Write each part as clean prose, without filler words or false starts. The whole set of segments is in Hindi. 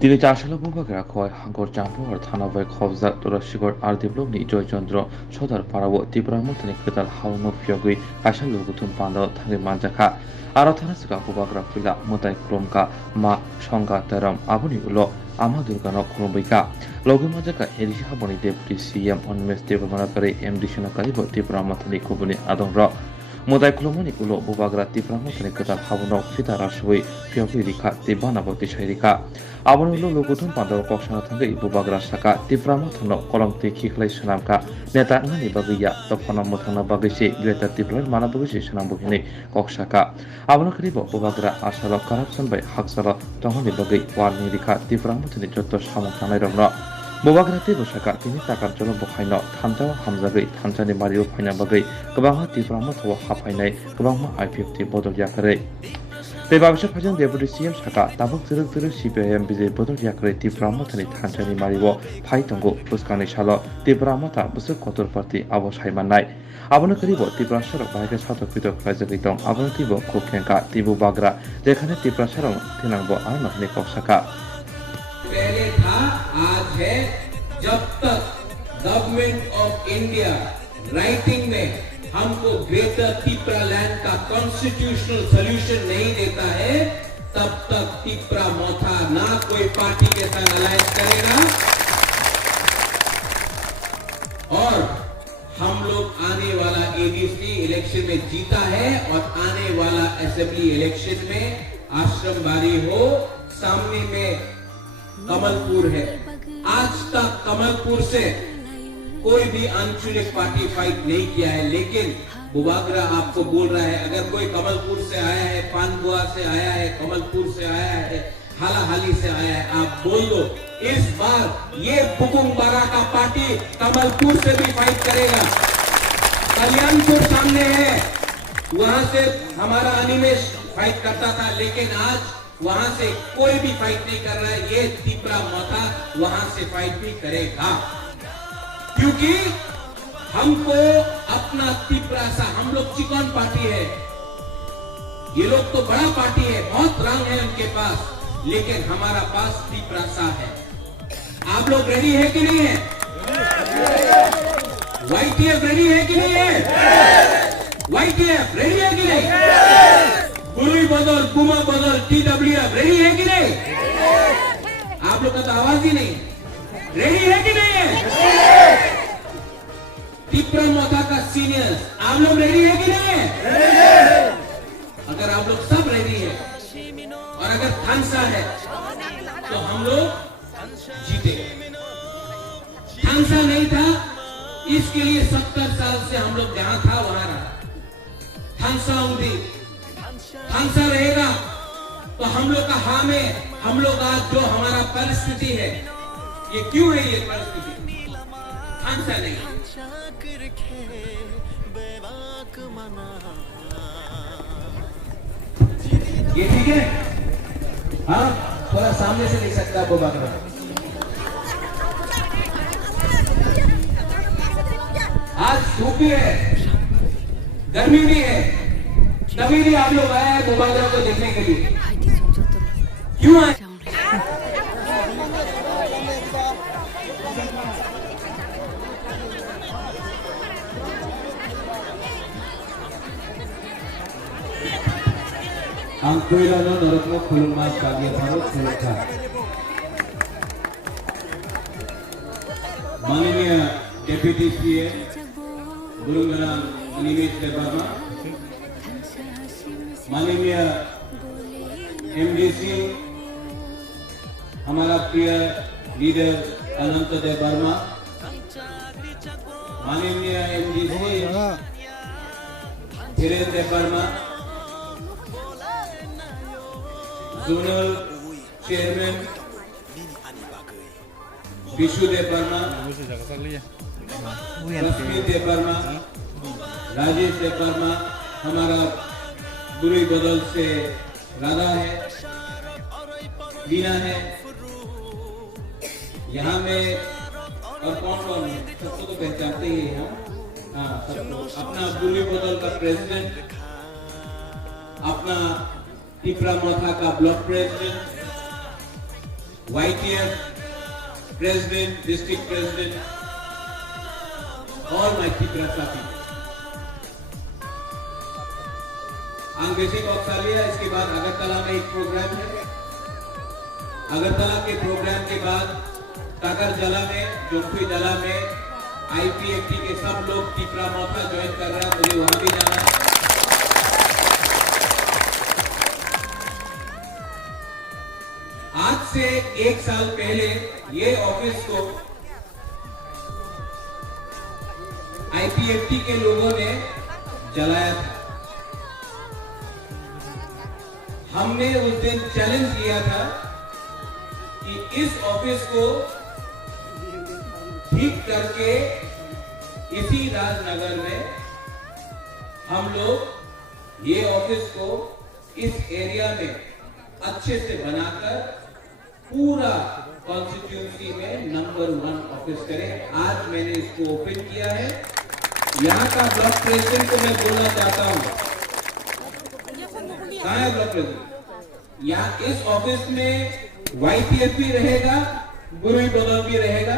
তিনি চারশালা বুবাগরা খয় হাঙ্গর জাম্পুয়ার থানাবাই খবজা তোরাশিগর আর দিবলমনি জয়চন্দ্র সদার পারাবো ত্রিপুরার মতনি কেতাল হাউনো ফিয়গৈ কাইসাল লুগুতুম পান্দাও থাঙ্গে মানজাখা আরো থানাসিকা বুবাগরা ফিলা মোতাই ক্রমকা মা সংগা তেরম আবনি উলো আমা দুর্গানো খুরুবৈকা লগে মাজাকা এরিসি হাবনি ডেপুটি সিএম অনমেশ দেবমানাকারী এমডি সেনাকারী ত্রিপুরা মতনি খুবনি আদং র মোদাই খুলমনি উলো বুবাগরা ত্রিপুরা মতনি কেতাল হাবনো ফিতা Rasoi ফিয়গৈ রিখা তিবানাবো তিসাই রিখা abang ulo lugutung pandau koksana tanggai bubagra saka tiframa thano kolong te khiklai sanamka neta ngani bagiya tofana mothana bagisi greta tiflar mana bagisi sanam buhini koksaka abang kribo bubagra asala corruption bai haksala tongani bagai warni rikha tiframa thani jotto samong tanai romno bubagra te bosaka tini takar jolo bokhaino thanjao hamjagai thanjani mario phaina bagai gobangma tiframa thawa hapainai gobangma I50 bodol yakare Babasha Pajan Deputy CM Saka, Tabuk Zuru CPM Bizi Bodol Yakre Tiframotani Tanchani Mariwo, Paitongo, Puskani Shalo, Tiframota, Busuk Kotor Party, Abo Shaimanai. Abonakaribo, Tiprashar, Bagas Hato Pito Plazaviton, Abonativo, Kokenka, Tibu Bagra, Dekane Tiprasharon, Tinambo, Arno, Niko Saka. पहले था आज है जब तक गवर्नमेंट ऑफ इंडिया राइटिंग में हमको ग्रेटर तिप्रा लैंड का कॉन्स्टिट्यूशनल सॉल्यूशन नहीं देता है तब तक तिप्रा मोथा ना कोई पार्टी के साथ अलायंस करेगा और हम लोग आने वाला एडीसी इलेक्शन में जीता है और आने वाला असेंबली इलेक्शन में आश्रम बारी हो सामने में कमलपुर है। आज तक कमलपुर से कोई भी आंचलिक पार्टी फाइट नहीं किया है लेकिन बुबागरा आपको बोल रहा है अगर कोई कमलपुर से आया है पानबुआ से आया है कमलपुर से आया है हालाहाली से आया है आप बोल दो इस बार ये बुकुमबारा का पार्टी कमलपुर से भी फाइट करेगा। कल्याणपुर सामने है वहां से हमारा अनिमेश फाइट करता था लेकिन आज वहां से कोई भी फाइट नहीं कर रहा है ये तिप्रा मोथा वहां से फाइट भी करेगा क्योंकि हमको अपना तिप्रा सा हम लोग चिकन पार्टी है ये लोग तो बड़ा पार्टी है बहुत रंग है उनके पास लेकिन हमारा पास तिप्रा सा है। आप लोग रेडी है कि नहीं है? YTF रेडी है कि नहीं है? YTF रेडी है कि नहीं? गुरुई बदल कुमा बदल TWF रेडी है कि नहीं? आप लोग का तो आवाज ही नहीं रेडी है कि नहीं है? तिप्रा मोथा का सीनियर्स आप लोग रेडी है कि नहीं है? अगर आप लोग सब रेडी है और अगर थानसा है तो हम लोग जीतेंगे। थानसा नहीं था इसके लिए 70 साल से हम लोग जहां था वहां रहा। थानसा उदी थानसा रहेगा तो हम लोग का हाँ में हम लोग आज जो हमारा परिस्थिति है ये क्यों है ये परिस्थिति थानसा नहीं ये ठीक है हाँ थोड़ा सामने से नहीं सकता वो बात आज धूप भी है गर्मी भी है तभी भी आप लोग आए हैं मुबागरा को देखने के लिए क्यों आए Angkuilano Norotmo Kulmas Bagian Marut Kulka माननीय डेप्यूटी सीएम गुरुंगरा निमेश देवर्मा माननीय एमडीसी हमारा प्रिय लीडर अनंत देवर्मा माननीय MDC Dhirendra Debbarma zonal chairman Vishu Debbarma Rashmi Debbarma Rajesh Debbarma हमारा बुरी बदल से राधा है वीना है यहाँ में और कौन कौन है सबको तो पहचानते ही हैं हाँ सबको अपना बुरी बदल का प्रेसिडेंट अपना तिप्रा मोथा का block president YTF President, District President, all my Tripura people. अंग्रेजी का ऑक्सालिया, इसके बाद अगरतला में एक प्रोग्राम है। अगरतला के प्रोग्राम के बाद टाकरजला में, जोंगफीजला में IPFT के सब लोग टिपरा मोथा ज्वाइन कर रहे हैं, मुझे वहां भी जाना है। आज से 1 साल पहले ये ऑफिस को IPFT के लोगों ने जलाया था। हमने उस दिन चैलेंज किया था कि इस ऑफिस को ठीक करके इसी राजनगर में हम लोग ये ऑफिस को इस एरिया में अच्छे से बनाकर पूरा कॉन्स्टिट्यूंसी में नंबर 1 ऑफिस करें। आज मैंने इसको ओपन किया है। यहाँ का ब्लॉक प्रेसिडेंट को मैं बोलना चाहता हूँ, कहाँ है ब्लॉक प्रेसिडेंट? यहाँ इस ऑफिस में YTF भी रहेगा, गुरुई बदल भी रहेगा,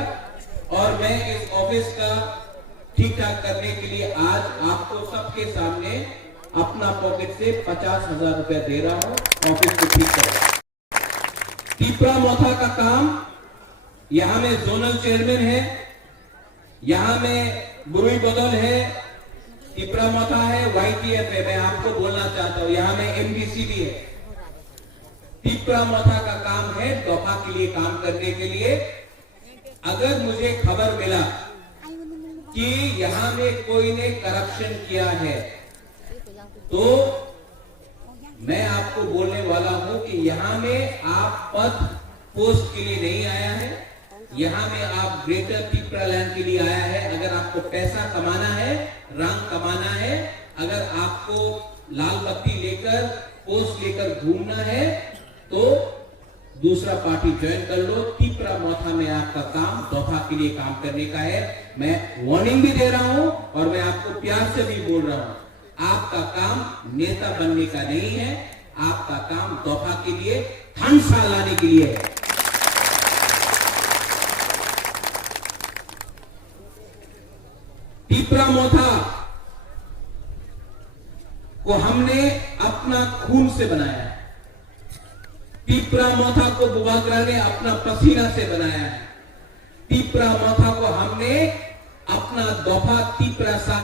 और मैं इस ऑफिस का ठीक ठाक करने के लिए आज आपको सबके सामने अपना पॉकेट से 50,000 रुपया दे रहा हूं, ऑफिस को ठीक करो। टिपरा मोथा का काम, यहां में जोनल चेयरमैन है, यहां में गुरुई बदल है, टिपरा मोथा है, YTF है। मैं आपको बोलना चाहता हूं, यहां में MDC भी है। टिपरा मोथा का काम है दोफा के लिए काम करने के लिए। अगर मुझे खबर मिला कि यहां में कोई ने करप्शन किया है तो मैं आपको बोलने वाला हूं कि यहां में आप पद पोस्ट के लिए नहीं आया है, यहां में आप ग्रेटर टिपरा लैंड के लिए आया है। अगर आपको पैसा कमाना है, रंग कमाना है, अगर आपको लाल बत्ती लेकर पोस्ट लेकर घूमना है तो दूसरा पार्टी ज्वाइन कर लो। टिपरा मोथा में आपका काम दोफा के लिए काम करने का है। मैं वार्निंग भी दे रहा हूं और मैं आपको प्यार से भी बोल रहा हूं, आपका काम नेता बनने का नहीं है, आपका काम दोफा के लिए हंसा लाने के लिए है। टिपरा मोथा को हमने अपना खून से बनाया है। टिपरा मोथा को बुबागरा ने अपना पसीना से बनाया है। टिपरा मोथा को हमने अपना दोफा टिपरा सा